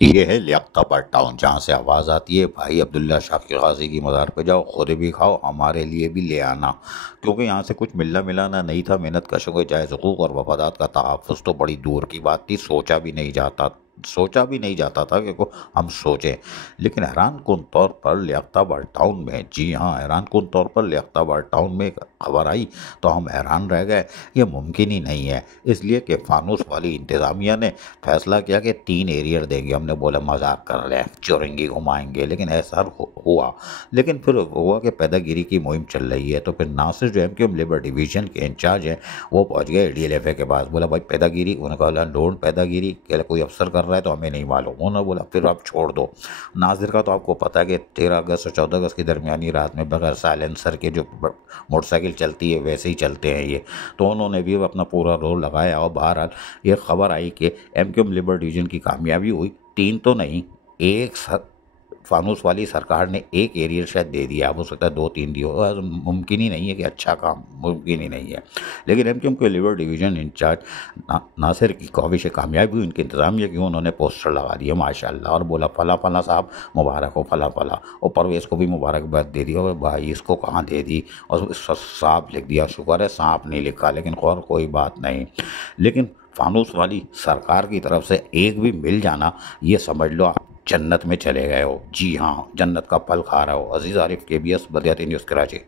ये है लियाकताबाद टाउन, जहाँ से आवाज़ आती है भाई अब्दुल्ला शाकिर गाजी की मज़ार पे जाओ, खुद भी खाओ, हमारे लिए भी ले आना। क्योंकि यहाँ से कुछ मिलना मिलाना नहीं था। मेहनत कशों के जायज़ हकूक़ और वफादात का तहफ़्फ़ुज़ तो बड़ी दूर की बात थी, सोचा भी नहीं जाता था कि को हम सोचें। लेकिन हैरान कुन तौर पर लियाकताबाद टाउन में, जी हाँ, हैरान कुन तौर पर लियाकताबाद टाउन में एक खबर आई तो हम हैरान रह गए। ये मुमकिन ही नहीं है, इसलिए कि फानूस वाली इंतज़ामिया ने फैसला किया कि 3 एरियर देंगे। हमने बोला मजाक कर रहे हैं, चुरेंगी घुमाएंगे, लेकिन ऐसा हुआ। लेकिन फिर हुआ कि पैदागिरी की मुहिम चल रही है, तो फिर नासिर जो एमक्यूएम लेबर डिवीजन के इंचार्ज हैं, वो पहुंच गए डीएलएफए के पास। बोला भाई पैदागिरी, उन्होंने कहा डोंट पैदागिरी, क्या कोई अफसर कर रहा है तो हमें नहीं मालूम। उन्होंने बोला फिर आप छोड़ दो। नासिर का तो आपको पता है कि 13 अगस्त और 14 अगस्त की दरमियानी रात में बगैर साइलेंसर के जो मोटरसाइकिल चलती है वैसे ही चलते हैं ये। तो उन्होंने भी अपना पूरा रोल लगाया और बहरहाल ये खबर आई कि एमक्यूएम लेबर डिवीजन की कामयाबी हुई। 3 तो नहीं, एक फानूस वाली सरकार ने एक एरियर शायद दे दिया। अब हो सकता है 2-3 दियो, मुमकिन ही नहीं है कि अच्छा काम, मुमकिन ही नहीं है। लेकिन एमक्यूएम के लेबर डिवीजन इंचार्ज नासिर की काविश कामयाबी हुई, उनकी इंतजामिया की, उन्होंने पोस्टर लगा दिया माशाल्लाह और बोला फला फला साहब मुबारक हो, फला फला। और परवेज़ को भी मुबारकबाद दे दी। और भाई इसको कहाँ दे दी, और सांप लिख दिया। शुक्र है सांप नहीं लिखा, लेकिन और कोई बात नहीं। लेकिन फानूस वाली सरकार की तरफ से एक भी मिल जाना, ये समझ लो आप जन्नत में चले गए हो। जी हाँ, जन्नत का फल खा रहे हो। अजीज़ आरिफ, केबीएस बदियाती न्यूज़, कराची।